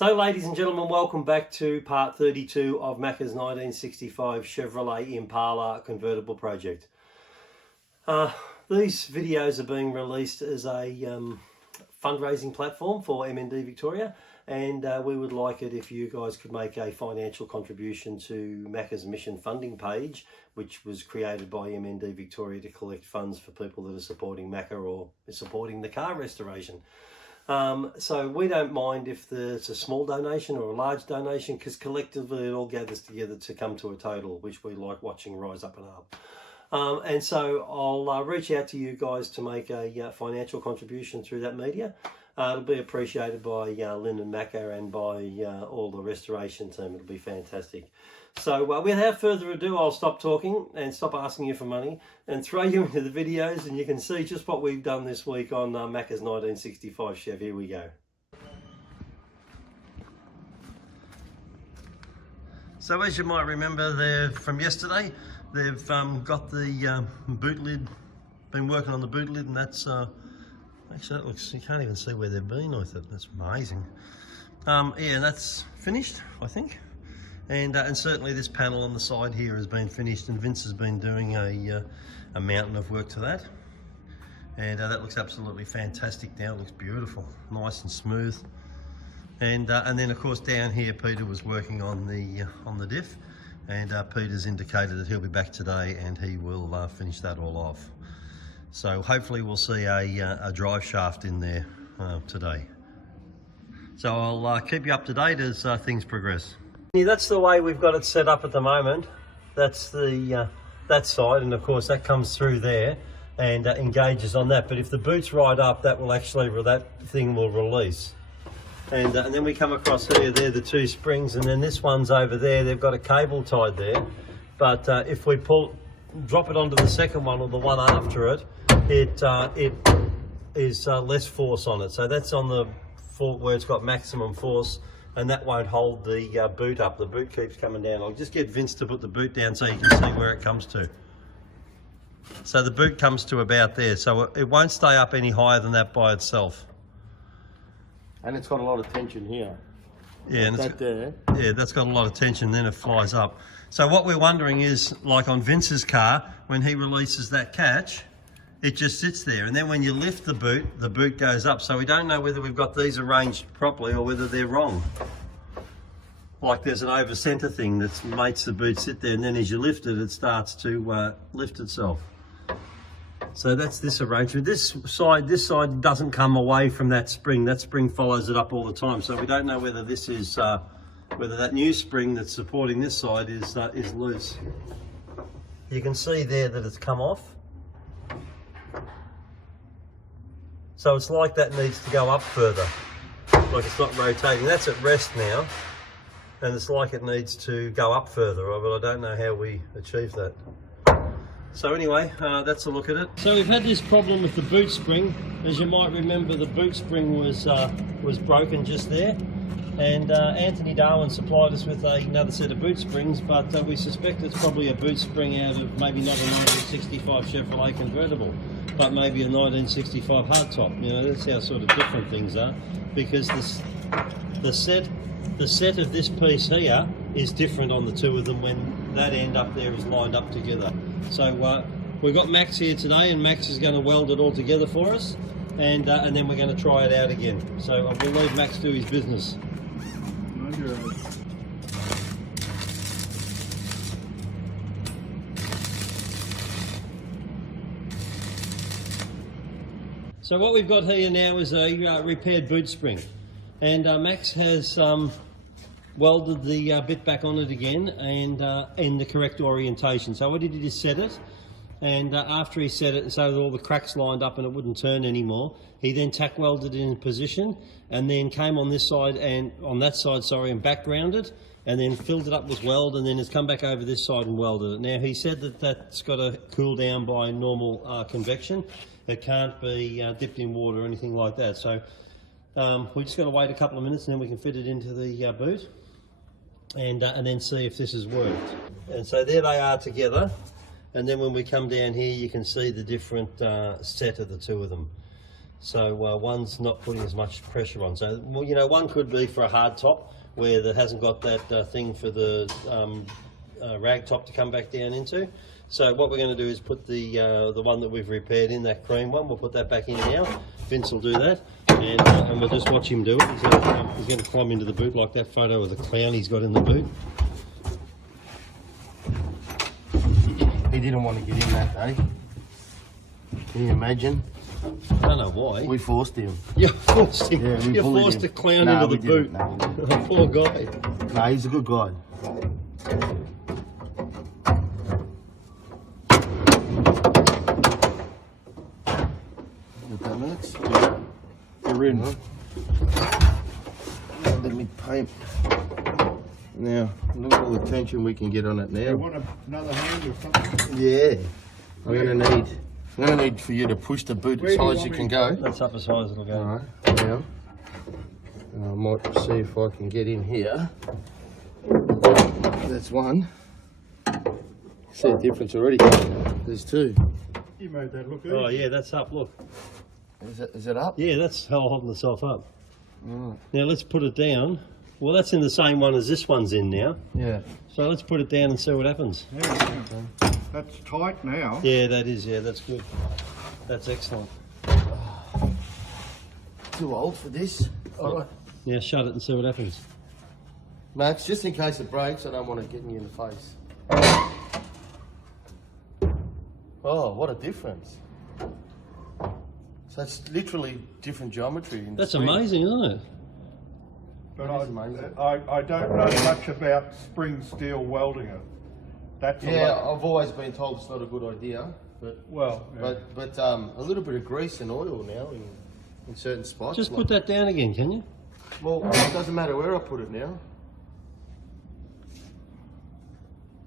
So ladies and gentlemen, welcome back to part 32 of Macka's 1965 Chevrolet Impala Convertible project. These videos are being released as a fundraising platform for MND Victoria, and we would like it if you guys could make a financial contribution to Macka's mission funding page, which was created by MND Victoria to collect funds for people that are supporting Macka or supporting the car restoration. So we don't mind if it's a small donation or a large donation, because collectively it all gathers together to come to a total, which we like watching rise up and up. And so I'll reach out to you guys to make a financial contribution through that media. It'll be appreciated by Lynn and Macka and by all the restoration team. It'll be fantastic. So without further ado, I'll stop talking and stop asking you for money and throw you into the videos, and you can see just what we've done this week on Macka's 1965 Chev. Here we go. So as you might remember from yesterday, they've got the boot lid, been working on the boot lid, and that's actually, that looks, you can't even see where they've been with it. That's amazing. Yeah, that's finished, I think. And certainly this panel on the side here has been finished, and Vince has been doing a mountain of work to that. And that looks absolutely fantastic now. It looks beautiful, nice and smooth. And then of course down here, Peter was working on the diff, and Peter's indicated that he'll be back today and he will finish that all off. So hopefully we'll see a drive shaft in there today. So I'll keep you up to date as things progress. Yeah, that's the way we've got it set up at the moment. That's the that side, and of course that comes through there and engages on that. But if the boot's right up, that thing will release. And then we come across here, they're the two springs, and then this one's over there. They've got a cable tied there. But if we drop it onto the second one or the one after it, it is less force on it. So that's on the where it's got maximum force, and that won't hold the boot up. The boot keeps coming down. I'll just get Vince to put the boot down so you can see where it comes to. So the boot comes to about there, so it won't stay up any higher than that by itself. And it's got a lot of tension here. Yeah, and yeah, that's got a lot of tension, then it flies up. So what we're wondering is, like on Vince's car, when he releases that catch, it just sits there, and then when you lift the boot goes up. So we don't know whether we've got these arranged properly or whether they're wrong. Like there's an over center thing that makes the boot sit there, and then as you lift it, it starts to lift itself. So that's this arrangement. This side doesn't come away from that spring. That spring follows it up all the time. So we don't know whether this is whether that new spring that's supporting this side is loose. You can see there that it's come off. So it's like that needs to go up further, like it's not rotating. That's at rest now, and it's like it needs to go up further, but I don't know how we achieve that. So anyway, that's a look at it. So we've had this problem with the boot spring. As you might remember, the boot spring was broken just there, and Anthony Darwin supplied us with another set of boot springs, but we suspect it's probably a boot spring out of maybe not a 1965 Chevrolet Convertible, but maybe a 1965 hardtop. You know, that's how sort of different things are, because the set of this piece here is different on the two of them when that end up there is lined up together. So we've got Max here today, and Max is going to weld it all together for us, and then we're going to try it out again. So I will leave Max do his business. So what we've got here now is a repaired boot spring, and Max has welded the bit back on it again, and in the correct orientation. So what he did is set it, and after he set it so that all the cracks lined up and it wouldn't turn anymore, he then tack welded it in position, and then came on this side and on that side, sorry, and back rounded, and then filled it up with weld, and then has come back over this side and welded it. Now he said that that's got to cool down by normal convection. It can't be dipped in water or anything like that. So we're just going to wait a couple of minutes, and then we can fit it into the boot, and then see if this has worked. And so there they are together, and then when we come down here, you can see the different set of the two of them. So one's not putting as much pressure on. So, well, you know, one could be for a hard top where that hasn't got that thing for the rag top to come back down into. So what we're going to do is put the one that we've repaired in, that cream one, we'll put that back in now. Vince will do that, and we'll just watch him do it. He's going to climb into the boot like that photo of the clown he's got in the boot. He didn't want to get in that day. Can you imagine? I don't know why. We forced him. You forced him. Yeah, we you bullied forced him. the clown No, into we the boot. didn't. No, Poor guy. No, he's a good guy. What that looks? You're in. Let me paint. Now, look at all the tension we can get on it now. You want another hand or something? Yeah. I'm gonna need for you to push the boot as high as you can go. That's up as high as it'll go. Alright, now. I might see if I can get in here. That's one. See the difference already? There's two. You made that look easy. Oh yeah, that's up, look. Is it up? Yeah, that's holding itself up. Right. Now let's put it down. Well, that's in the same one as this one's in now. Yeah. So let's put it down and see what happens. Yeah, that's tight now. Yeah, that is, yeah, that's good. That's excellent. Too old for this. Alright. Yeah, shut it and see what happens. Max, just in case it breaks, I don't want it getting you in the face. Oh, what a difference. So it's literally different geometry. In the That's spring. amazing, isn't it? But That is amazing. I don't know much about spring steel welding it. That's a Yeah, lot. I've always been told it's not a good idea, but Well, yeah. but a little bit of grease and oil now in certain spots. Just like- put that down again, can you? Well, it doesn't matter where I put it now.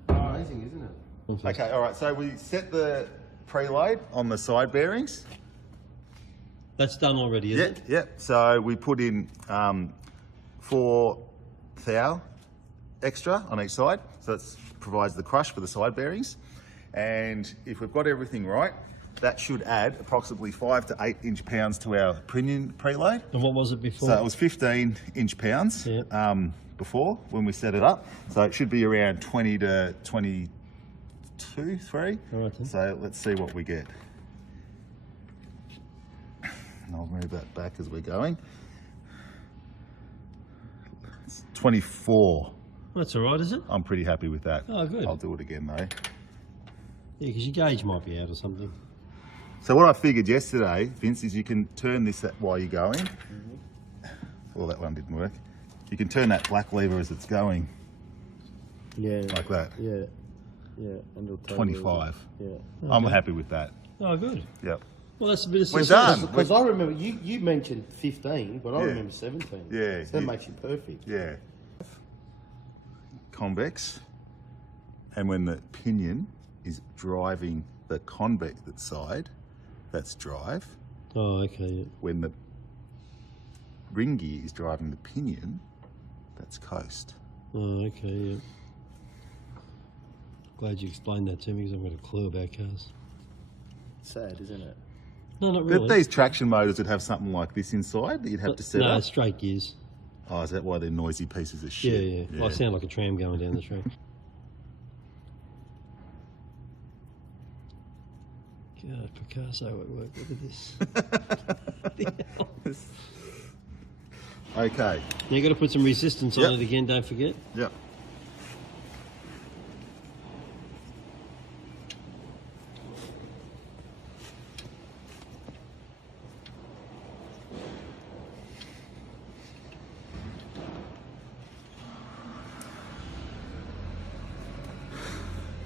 Amazing, isn't it? Okay, all right. So we set the preload on the side bearings. That's done already, is Yeah, it? yeah. So we put in 4 thou extra on each side. So that provides the crush for the side bearings. And if we've got everything right, that should add approximately 5 to 8 inch-pounds to our pinion preload. And what was it before? So it was 15 inch-pounds Yeah. before when we set it up. So it should be around 20 to 22, 3. All right then. So let's see what we get. And I'll move that back as we're going. It's 24. That's all right, is it? I'm pretty happy with that. Oh, good. I'll do it again though. Yeah, because your gauge might be out or something. So what I figured yesterday, Vince, is you can turn this while you're going. Well, that one didn't work. You can turn that black lever as it's going, Yeah. like that. Yeah. Yeah. 25. Yeah. I'm happy with that. Oh, good. Yep. Well, that's a bit of We're success. done. Because I remember you mentioned 15, but I Yeah. remember 17. Yeah, So that yeah. makes you perfect. Yeah. Convex. And when the pinion is driving the convex side, that's drive. Oh, okay. Yeah. When the ring gear is driving the pinion, that's coast. Oh, okay. Yeah. Glad you explained that to me because I've got a clue about cars. Sad, isn't it? No, not But really. these traction motors would have something like this inside that you'd have to set no, up. straight gears. Oh, is that why they're noisy pieces of Yeah, shit? yeah. I sound like a tram going down the street. God, Picasso at work. Look at this. Okay. Now you've got to put some resistance on Yep. it again, don't forget. Yep.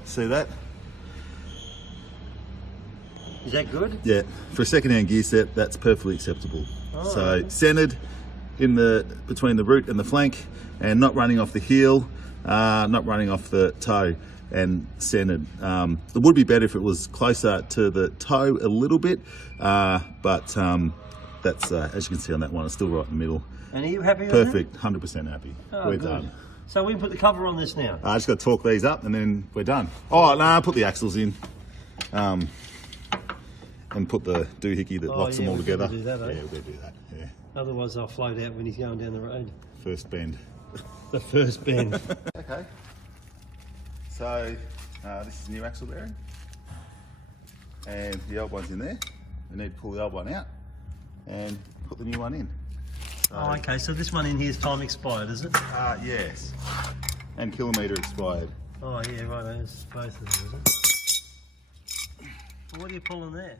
See that? Is that good? Yeah. For a second-hand gear set, that's perfectly acceptable. Oh. So centered in the between the root and the flank, and not running off the heel, not running off the toe, and centered. It would be better if it was closer to the toe a little bit, but that's as you can see on that one, it's still right in the middle. And are you happy with Perfect, 100% happy. Oh, We're good. done. So we can put the cover on this now. I just got to torque these up and then we're done. Oh, no, put the axles in. and put the doohickey that locks them all we've together. gotta do that, eh? Yeah, we'll do that. Yeah. Otherwise they'll float out when he's going down the road. First bend. The first bend. Okay. So this is the new axle bearing, and the old one's in there. We need to pull the old one out and put the new one in. Oh, okay, so this one in here is time expired, is it? Yes. And kilometre expired. Oh yeah, right, there's both of them, is it? Well, what are you pulling there?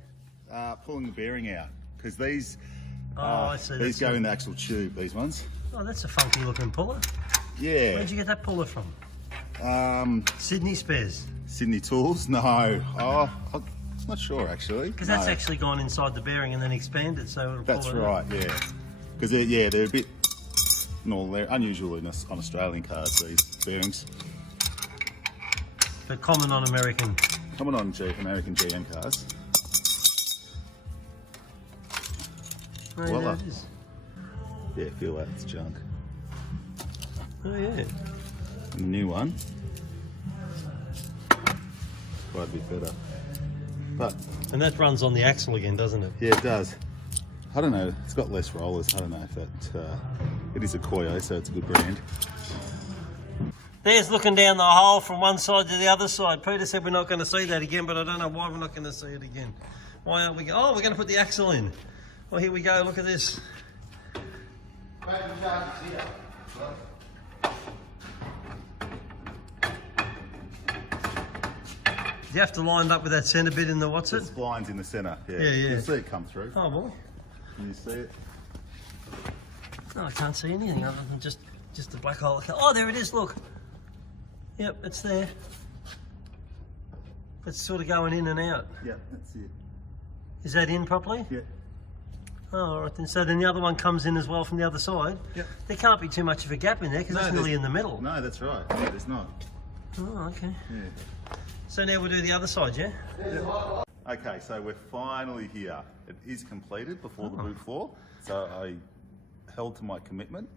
Pulling the bearing out, because these I see. these go in the actual tube, these ones. Oh, that's a funky looking puller. Yeah. Where'd you get that puller from? Sydney Spares? Sydney Tools? No. Oh, I'm not sure actually. Because that's actually gone inside the bearing and then expanded, so it'll That's pull it right, out. yeah. Because they're a bit, they're unusual on Australian cars, these bearings. But common on American. Coming on American GM cars. Oh, yeah, Voila. it is. Yeah, feel that, it's junk. Oh yeah. And the new one, quite a bit better. But, And that runs on the axle again, doesn't it? yeah, it does. I don't know, it's got less rollers. I don't know if that, it is a Koyo, so it's a good brand. There's looking down the hole from one side to the other side. Peter said we're not going to see that again, but I don't know why we're not going to see it again. Why aren't we? Oh, we're going to put the axle in. Well, here we go. Look at this. Do you have to line it up with that centre bit in the what's The it? spline's in the centre, yeah. Yeah, yeah. You see it come through. Oh boy. Can you see it? No, I can't see anything other than just the black hole. Oh, there it is. Look. Yep, it's there. It's sort of going in and out. Yeah, that's it. Is that in properly? Yeah. Oh, all right then. So then the other one comes in as well from the other side? Yep. There can't be too much of a gap in there because it's nearly in the middle. No, that's right. Yeah, there's not. Oh, okay. Yeah. So now we'll do the other side, yeah? Okay, so we're finally here. It is completed before the boot floor. So I held to my commitment,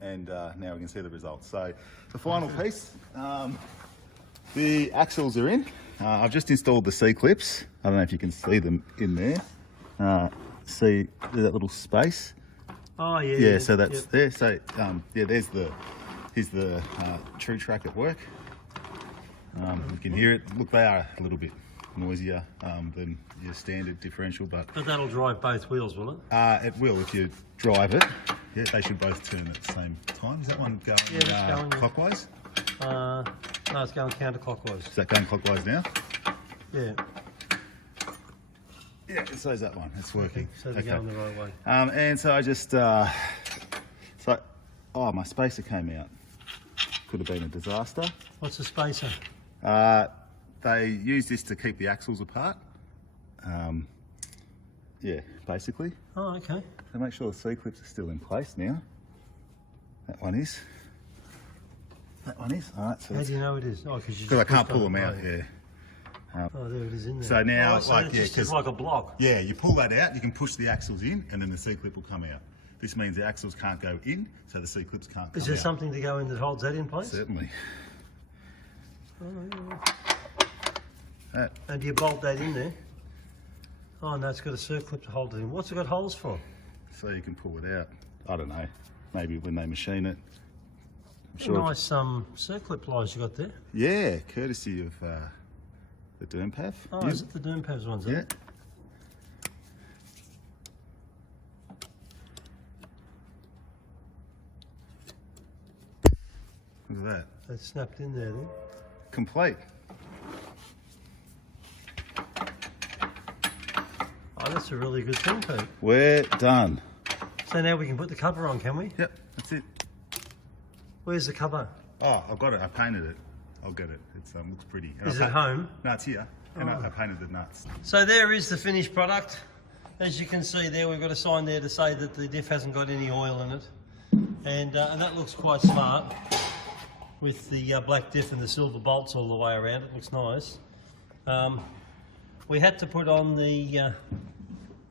and now we can see the results. So the final piece, the axles are in. I've just installed the C-clips. I don't know if you can see them in there. See that little space? Oh, yeah. Yeah, so that's there. So yeah, here's the true track at work. You can hear it. Look, they are a little bit noisier than your standard differential, but that'll drive both wheels, will it? it will if you drive it. Yeah, they should both turn at the same time. Is that one going, that's going, yeah. clockwise? No, it's going counterclockwise. Is that going clockwise now? Yeah. Yeah, so is that one. It's working. So they're going the right way. And so I just, my spacer came out. Could have been a disaster. What's the spacer? They use this to keep the axles apart. Yeah, basically. Oh, okay. So make sure the C-clips are still in place now. That one is. That one is. All right. So How do you know it is? Oh, because I can't pull them out. Yeah. Oh, there it is in there. So now, so like, it's yeah, just 'cause- like a block. Yeah, you pull that out. You can push the axles in, and then the C-clip will come out. This means the axles can't go in, so the C-clips can't come out. Is there something to go in that holds that in place? Certainly. And do you bolt that in there? Oh no, it's got a circlip to hold it in. What's it got holes for? So you can pull it out. I don't know. Maybe when they machine it. I'm sure. Nice circlip pliers you got there. Yeah, courtesy of the Dermpav. Oh, is it the Dermpavs ones? Yeah. Look at that. That's snapped in there then. Complete. Oh, that's a really good thing, Pete. We're done. So now we can put the cover on, can we? Yep, that's it. Where's the cover? Oh, I've got it. I painted it. I'll get it. It looks pretty. And Is I it home? No, it's here. And I painted the nuts. So there is the finished product. As you can see there, we've got a sign there to say that the diff hasn't got any oil in it. And that looks quite smart with the black diff and the silver bolts all the way around. It looks nice. We had to put on the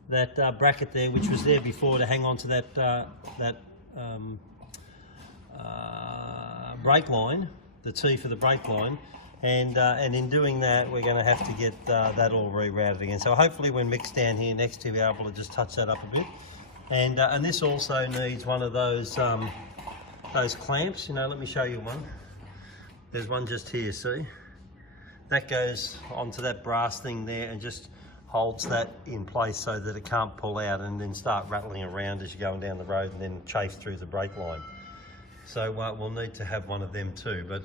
that bracket there, which was there before, to hang on to that brake line, the T for the brake line. And in doing that, we're going to have to get that all rerouted again. So hopefully when Mick's down here next, he'll be able to just touch that up a bit. And this also needs one of those clamps. You know, let me show you one. There's one just here, see? That goes onto that brass thing there and just holds that in place so that it can't pull out and then start rattling around as you're going down the road and then chafe through the brake line. So we'll need to have one of them too, but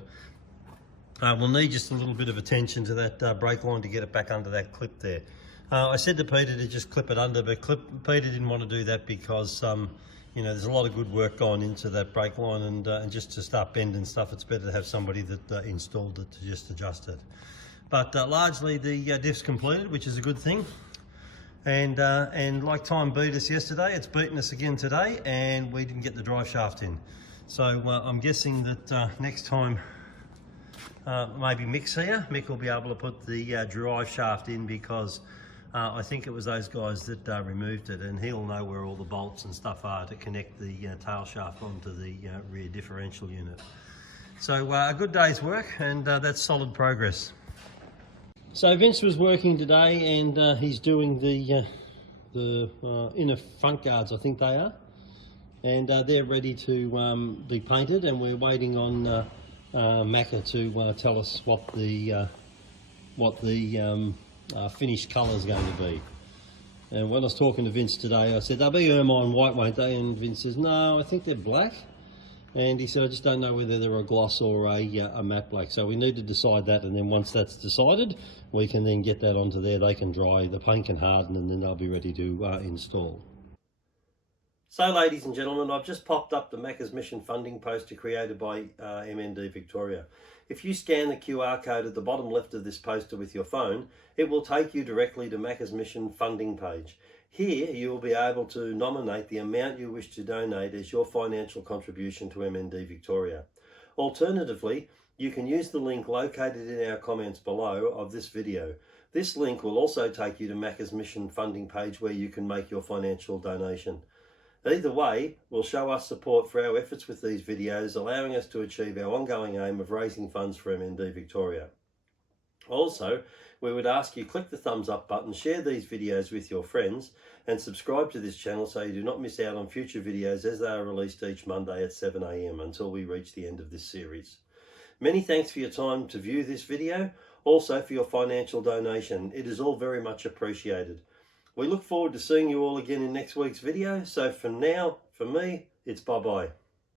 we'll need just a little bit of attention to that brake line to get it back under that clip there. I said to Peter to just clip it under, but Peter didn't want to do that because you know, there's a lot of good work gone into that brake line, and just to start bending stuff, it's better to have somebody that installed it to just adjust it. But largely the diff's completed, which is a good thing. And like time beat us yesterday, it's beaten us again today, and we didn't get the drive shaft in. So I'm guessing that next time maybe Mick's here, Mick will be able to put the drive shaft in, because I think it was those guys that removed it, and he'll know where all the bolts and stuff are to connect the tail shaft onto the rear differential unit. So a good day's work, and that's solid progress. So Vince was working today, and he's doing the inner front guards, I think they are, and they're ready to be painted, and we're waiting on Macka to tell us what the finished colour is going to be. And when I was talking to Vince today, I said, they'll be ermine white, won't they? And Vince says, no, I think they're black. And he said, I just don't know whether they're a gloss or a matte black. So we need to decide that, and then once that's decided, we can then get that onto there. They can dry, the paint can harden, and then they'll be ready to install. So ladies and gentlemen, I've just popped up the Macka's Mission funding poster created by MND Victoria. If you scan the QR code at the bottom left of this poster with your phone, it will take you directly to Macka's Mission funding page. Here you will be able to nominate the amount you wish to donate as your financial contribution to MND Victoria. Alternatively, you can use the link located in our comments below of this video. This link will also take you to Macka's Mission funding page, where you can make your financial donation. Either way will show us support for our efforts with these videos, allowing us to achieve our ongoing aim of raising funds for MND Victoria. Also, we would ask you click the thumbs up button, share these videos with your friends, and subscribe to this channel so you do not miss out on future videos as they are released each Monday at 7 AM until we reach the end of this series. Many thanks for your time to view this video, also for your financial donation. It is all very much appreciated. We look forward to seeing you all again in next week's video. So for now, for me, it's bye-bye.